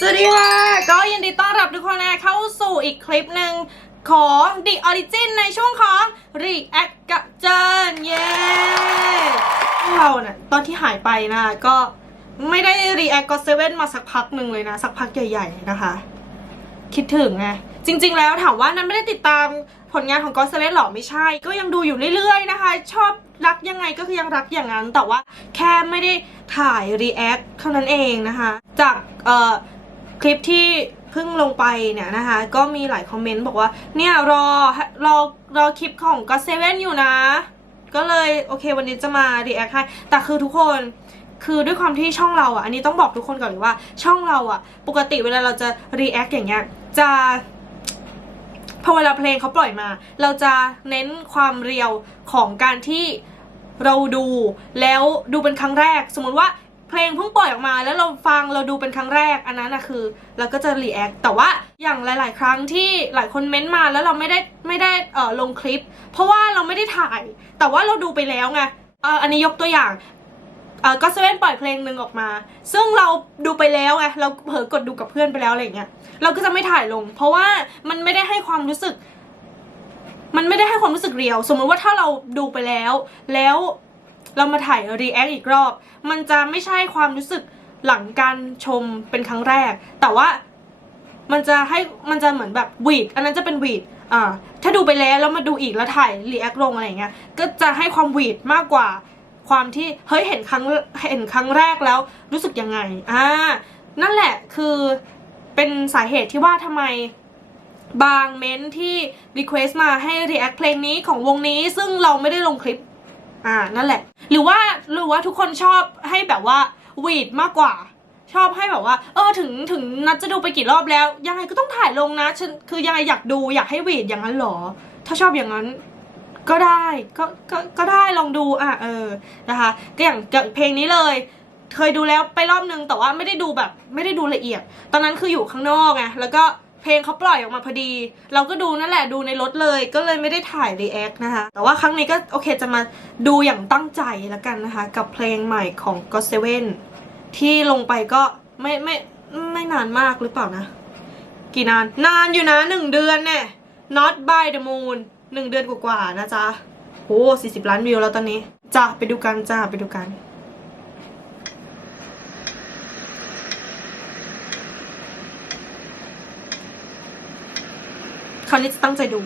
สวัสดีค่ะ ก็ยินดีต้อนรับทุกคนนะเข้าสู่อีกคลิปหนึ่งของ The Origin ในช่วงของ React กับเจนเย้เราเนี่ยตอนที่หายไปนะก็ไม่ได้ React ก็เซเว่นมาสักพักหนึ่งเลยนะ สักพักใหญ่ๆนะคะ คิดถึงไง จริงๆแล้วถามว่านั้นไม่ได้ติดตามผลงานของก็เซเว่นหรอไม่ใช่ ก็ยังดูอยู่เรื่อยๆนะคะ ชอบรักยังไงก็คือยังรักอย่างนั้น แต่ว่าแค่ไม่ได้ถ่าย React เท่านั้นเองนะคะ จากเอ่อ คลิปที่เพิ่งลงไปเนี่ยนะคะ ก็มีหลายคอมเมนต์บอกว่า เนี่ยรอรอรอคลิปของก็เซเว่นอยู่นะ ก็เลยโอเควันนี้จะมา react ให้ แต่คือทุกคนคือด้วยความที่ช่องเราอะ อันนี้ต้องบอกทุกคนก่อนเลยว่า ช่องเราอะ ปกติเวลาเราจะ react อย่างเงี้ยจะพอเวลาเพลงเขาปล่อยมา เราจะเน้นความเรียวของการที่เราดูแล้วดูเป็นครั้งแรก สมมติว่า เพลงเพิ่งปล่อยออกมาแล้วเราฟังเราดูเป็นครั้งแรกอันนั้นนะคือเราก็จะรีแอคแต่ว่าอย่างหลาย ๆ ครั้งที่หลายคนเม้นต์มาแล้วเราไม่ได้ไม่ได้เอ่อลงคลิป เพราะว่าเราไม่ได้ถ่าย แต่ว่าเราดูไปแล้วไงเอ่ออันนี้ยกตัวอย่างเอ่อก็เซเว่นปล่อยเพลงหนึ่งออกมา ซึ่งเราดูไปแล้วไงเราเผลอกดดูกับเพื่อนไปแล้วอะไรอย่างเงี้ยเราก็จะไม่ถ่ายลง เพราะว่ามันไม่ได้ให้ความรู้สึก มันไม่ได้ให้ความรู้สึกเรียว สมมติว่าถ้าเราดูไปแล้ว แล้ว เรามาถ่ายรีแอคอีกรอบ มันจะไม่ใช่ความรู้สึกหลังการชมเป็นครั้งแรก แต่ว่ามันจะให้มันจะเหมือนแบบวีดอันนั้นจะเป็นวีดอ่าถ้าดูไปแล้วแล้วมาดูอีกแล้วถ่ายรีแอคลงอะไรเงี้ยก็จะให้ความวีดมากกว่า ความที่เฮ้ยเห็นครั้งเห็นครั้งแรกแล้วรู้สึกยังไงอ่านั่นแหละคือเป็นสาเหตุที่ว่าทำไมบางเม้นที่รีเควสมาให้ react เพลงนี้ของวงนี้ซึ่งเราไม่ได้ลงคลิป อ่านั่นแหละ หรือว่าหรือว่าทุกคนชอบให้แบบว่าวีดมากกว่า ชอบให้แบบว่า เออถึงถึงนัดจะดูไปกี่รอบแล้ว ยังไงก็ต้องถ่ายลงนะฉันคือยังไงอยากดูอยากให้วีดอย่างนั้นเหรอ ถ้าชอบอย่างนั้นก็ได้ก็ก็ก็ได้ลองดูอะเออนะคะก็อย่างเพลงนี้เลย เคยดูแล้วไปรอบนึงแต่ว่าไม่ได้ดูแบบ ไม่ได้ดูละเอียด ตอนนั้นคืออยู่ข้างนอกไงแล้วก็ เพลงเขาปล่อยออกมาพอดี เราก็ดูนั่นแหละดูในรถเลย ก็เลยไม่ได้ถ่ายรีแอคนะคะ แต่ว่าครั้งนี้ก็โอเคจะมาดูอย่างตั้งใจแล้วกันนะคะ กับเพลงใหม่ของ God Seven ที่ลงไปก็ไม่ไม่ไม่นานมากหรือเปล่านะ กี่นาน นานอยู่นะหนึ่งเดือนเนี่ย Not by the moon หนึ่งเดือนกว่าๆนะจ๊ะโอ้สี่สิบล้านวิวแล้วตอนนี้จ้ะไปดูกันจ้ะไปดูกัน คราวนี้จะตั้งใจดู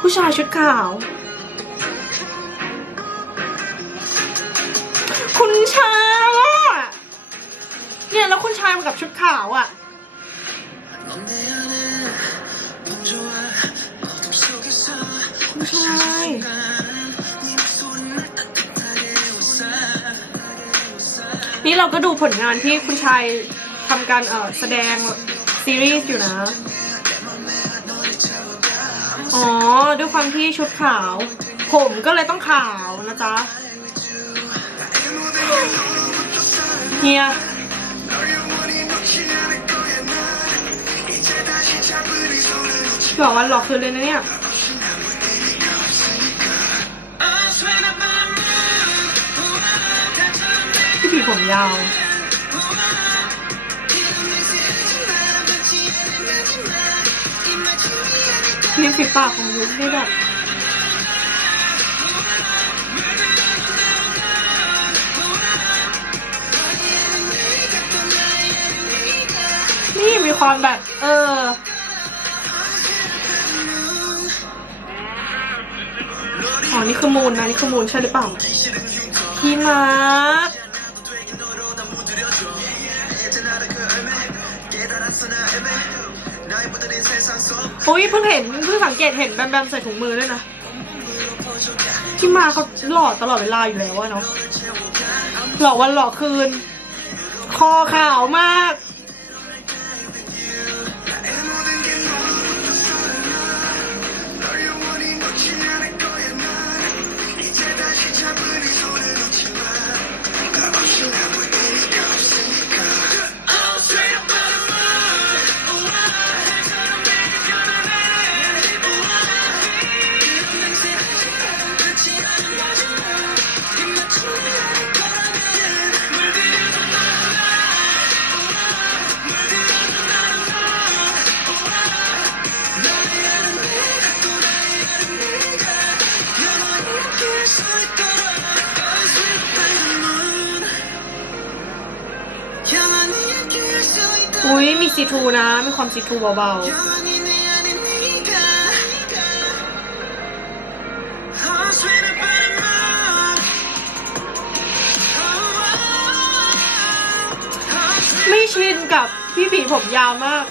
ผู้ชายชุดขาว คุณชายอะเนี่ยแล้วคุณชายมากับชุดขาวอะคุณชาย นี่เราก็ดูผลงานที่คุณชายทำการเออแสดงซีรีส์อยู่นะ อ๋อ ด้วยความที่ชุดขาว ผมก็เลยต้องขาวนะจ๊ะ เฮียหล่อวันหล่อคืนเลยนะเนี่ย ผีผมยาวริมฝีปากของยุ้ยนี่แบบนี่มีความแบบ เอออ๋อนี่คือมูลนะ นี่คือมูลใช่หรือเปล่าพี่มาร์ค อุ้ยเพิ่งเห็นเพิ่งสังเกตเห็นแบมแบมใส่ถุงมือด้วยนะที่มาเขาหล่อตลอดเวลาอยู่แล้วอะเนาะหล่อวันหล่อคืน คอขาวมาก ทูนะมีความซีทูเบาๆ ไม่ชินกับพี่ผีผมยาวมาก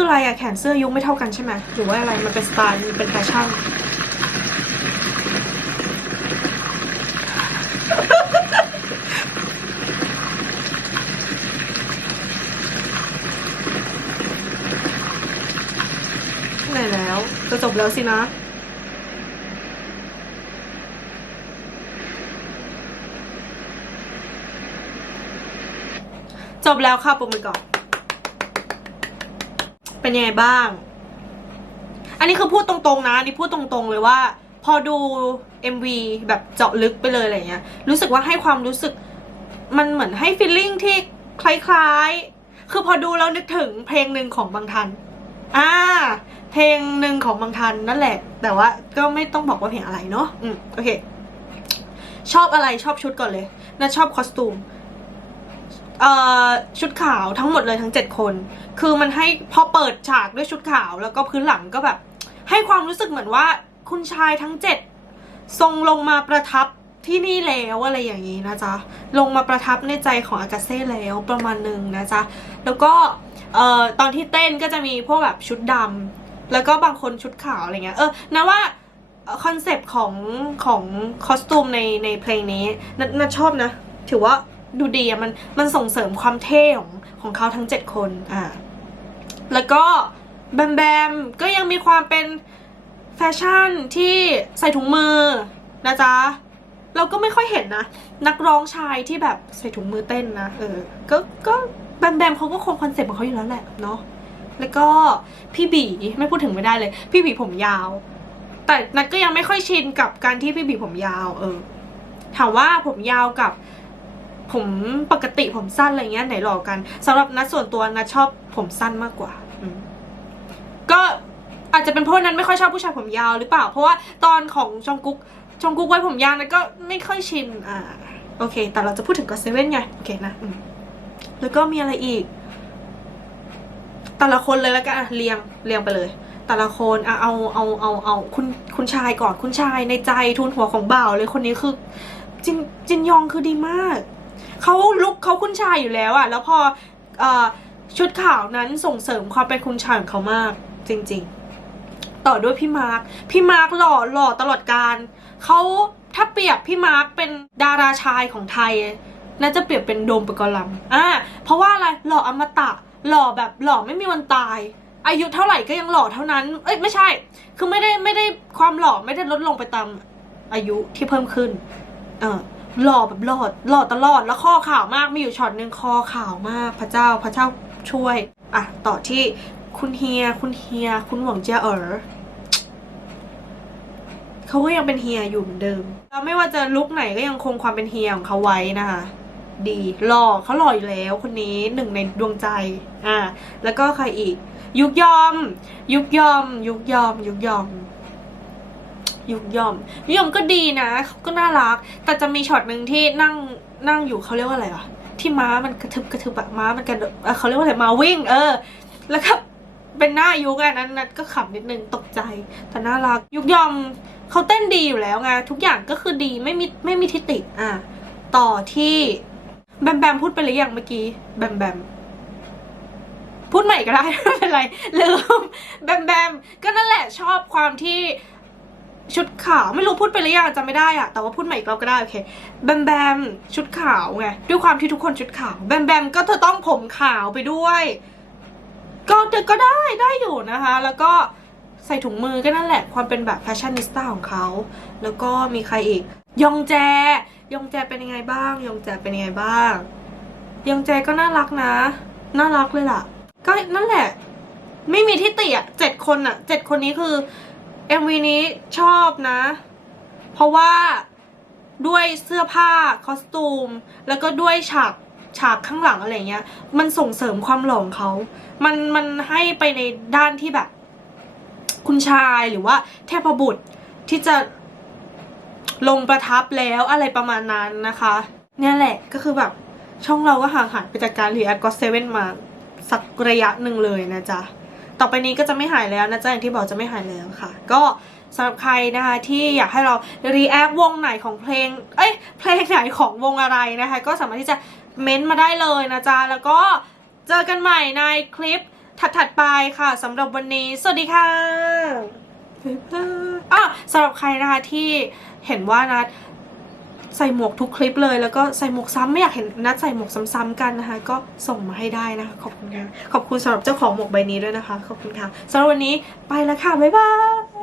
คืออะไรอะแขนเสื้อยุงไม่เท่ากันใช่ไหมหรือว่าอะไรมันเป็นสไตล์มันเป็นแฟชั่นไหนแล้ว จะจบแล้วสินะจบแล้วค่ะปรบมือก่อน เป็นยังไงบ้าง อันนี้คือพูดตรงๆนะอันนี่พูดตรงๆเลยว่า พอดู MV แบบเจาะลึกไปเลยอะไรเงี้ย รู้สึกว่าให้ความรู้สึก มันเหมือนให้ฟีลลิ่งที่คล้ายๆ คือพอดูแล้วนึกถึงเพลงหนึ่งของบางทัน อ่า เพลงหนึ่งของบางทันนั่นแหละ แต่ว่าก็ไม่ต้องบอกว่าเพลงอะไรเนาะ อืม โอเค ชอบอะไรชอบชุดก่อนเลยนะชอบคอสตูม ชุดขาวทั้งหมดเลยทั้งเจ็ดคน คือมันให้พอเปิดฉากด้วยชุดขาว แล้วก็พื้นหลังก็แบบ ให้ความรู้สึกเหมือนว่าคุณชายทั้งเจ็ดทรงลงมาประทับที่นี่แล้วอะไรอย่างนี้นะจ๊ะ ลงมาประทับในใจของอากาเซ่แล้วประมาณหนึ่งนะจ๊ะ แล้วก็เออตอนที่เต้นก็จะมีพวกแบบชุดดำแล้วก็บางคนชุดขาวอะไรเงี้ย เออนะว่าคอนเซปต์ของของคอสตูมในในเพลงนี้นนนชอบนะ ถือว่า ดูดีอะมันมันส่งเสริมความเท่ของของเขาทั้งเจ็ดคนอ่าแล้วก็แบมแบมก็ยังมีความเป็นแฟชั่นที่ใส่ถุงมือนะจ๊ะเราก็ไม่ค่อยเห็นนะ นักร้องชายที่แบบใส่ถุงมือเต้นนะเออก็ก็แบมแบมเขาก็คงคอนเซ็ปต์ของเขาอยู่แล้วแหละเนาะแล้วก็พี่บีไม่พูดถึงไม่ได้เลย พี่บีผมยาว แต่นัดก็ยังไม่ค่อยชินกับการที่พี่บีผมยาว เออถามว่าผมยาวกับ ผมปกติผมสั้นอะไรเงี้ยไหนหลอกกันสำหรับนัดส่วนตัวนัดชอบผมสั้นมากกว่าก็อาจจะเป็นเพราะนั้นไม่ค่อยชอบผู้ชายผมยาวหรือเปล่า เพราะว่าตอนของจองกุ๊กจองกุ๊กไว้ผมยาวนัดก็ไม่ค่อยชินอ่าโอเค แต่เราจะพูดถึงก็เซเว่นไงโอเคนะแล้วก็มีอะไรอีก แต่ละคนเลยแล้วกันเรียงเรียงไปเลย แต่ละคนอะเอาเอาเอาเอาคุณคุณชายก่อนคุณชายในใจทุนหัวของบ่าวเลยคนนี้คือจินจินยองคือดีมาก เขาลุกเขาคุณชายอยู่แล้วอะแล้วพอออชุดขาวนั้นส่งเสริมความเป็นคุณชายของเขามาก จริง ๆ ต่อด้วยพี่มาร์คพี่มาร์คหล่อหล่อตลอดการเขาถ้าเปรียบพี่มาร์คเป็นดาราชายของไทยน่าจะเปรียบเป็นโดมปกรณ์ลำอ่าเพราะว่าอะไรหล่ออมตะ หล่อแบบหล่อไม่มีวันตาย อายุเท่าไหร่ก็ยังหล่อเท่านั้น เอ้ยไม่ใช่ คือไม่ได้ไม่ได้ความหล่อไม่ได้ลดลงไปตามอายุที่เพิ่มขึ้น เออ หล่อแบบหล่อหล่อตลอดแล้วข้อข่าวมากมีอยู่ช็อตหนึ่งคอข่าวมากพระเจ้าพระเจ้าช่วย อะ ต่อที่คุณเฮีย คุณเฮีย คุณหวังเจียเอ๋อเขาก็ยังเป็นเฮียอยู่เหมือนเดิมแล้วไม่ว่าจะลุกไหนก็ยังคงความเป็นเฮียของเขาไว้นะคะดีหล่อเขาหล่ออยู่แล้วคนนี้หนึ่งในดวงใจ อ่า แล้วก็ใครอีก ยุกยอม ยุกยอม ยุกยอม ยุกยอม ยุกยอม ยุกยอมก็ดีนะเขาก็น่ารัก แต่จะมีช็อตหนึ่งที่นั่งนั่งอยู่เขาเรียกว่าอะไรวะที่ม้ามันกระทึบกระทึบอะม้ามันกระเขาเรียกว่าอะไรม้าวิ่ง เออ แล้วก็เป็นหน้ายุกอันนั้นนัดก็ขำนิดนึงตกใจ แต่น่ารัก ยุกยอมเขาเต้นดีอยู่แล้วไงทุกอย่างก็คือดีไม่มีไม่มีทิฏฐิอะต่อที่แบมแบมพูดไปหรือยังเมื่อกี้แบมแบมพูดใหม่ก็ได้ไม่เป็นไรลืมแบมแบมก็นั่นแหละชอบความที่ ชุดขาวไม่รู้พูดไปหรือยังจำไม่ได้อะแต่ว่าพูดใหม่อีกรอบก็ได้โอเคแบมแบมชุดขาวไงด้วยความที่ทุกคนชุดขาวแบมแบมก็เธอต้องผมขาวไปด้วย ก็เธอก็ได้ได้อยู่นะคะ แล้วก็ใส่ถุงมือก็นั่นแหละความเป็นแบบแฟชั่นนิสต้าของเขาแล้วก็มีใครอีก ยองแจ ยองแจเป็นยังไงบ้าง ยองแจเป็นยังไงบ้าง ยองแจก็น่ารักนะ น่ารักเลยล่ะ ก็นั่นแหละ ไม่มีที่ติอะเจ็ดคนอะเจ็ดคนนี้คือ MV นี้ชอบนะ เพราะว่าด้วยเสื้อผ้าคอสตูม แล้วก็ด้วยฉากฉากข้างหลังอะไรเงี้ย มันส่งเสริมความหล่อของเขา มันมันให้ไปในด้านที่แบบ คุณชายหรือว่าเทพบุตรที่จะลงประทับแล้วอะไรประมาณนั้นนะคะ เนี่ยแหละก็คือแบบช่องเราก็ห่างหายไปจากการรีแอคก็เซเว่นมาสักระยะหนึ่งเลยนะจ๊ะ ต่อไปนี้ก็จะไม่หายแล้วนะจ๊ะอย่างที่บอกจะไม่หายแล้วค่ะ ก็สำหรับใครนะคะที่อยากให้เรารีแอควงไหนของเพลง เอ้ยเพลงไหนของวงอะไรนะคะ ก็สามารถที่จะเม้นต์มาได้เลยนะจ๊ะแล้วก็เจอกันใหม่ในคลิปถัดๆไปค่ะสำหรับวันนี้ สวัสดีค่ะอะสำหรับใครนะคะที่เห็นว่านัด ใส่หมวกทุกคลิปเลย แล้วก็ใส่หมวกซ้ำไม่อยากเห็นนัดใส่หมวกซ้ำๆกันนะคะ ก็ส่งมาให้ได้นะคะ ขอบคุณค่ะขอบคุณสำหรับเจ้าของหมวกใบนี้ด้วยนะคะ ขอบคุณค่ะสำหรับวันนี้ไปแล้วค่ะบ๊ายบาย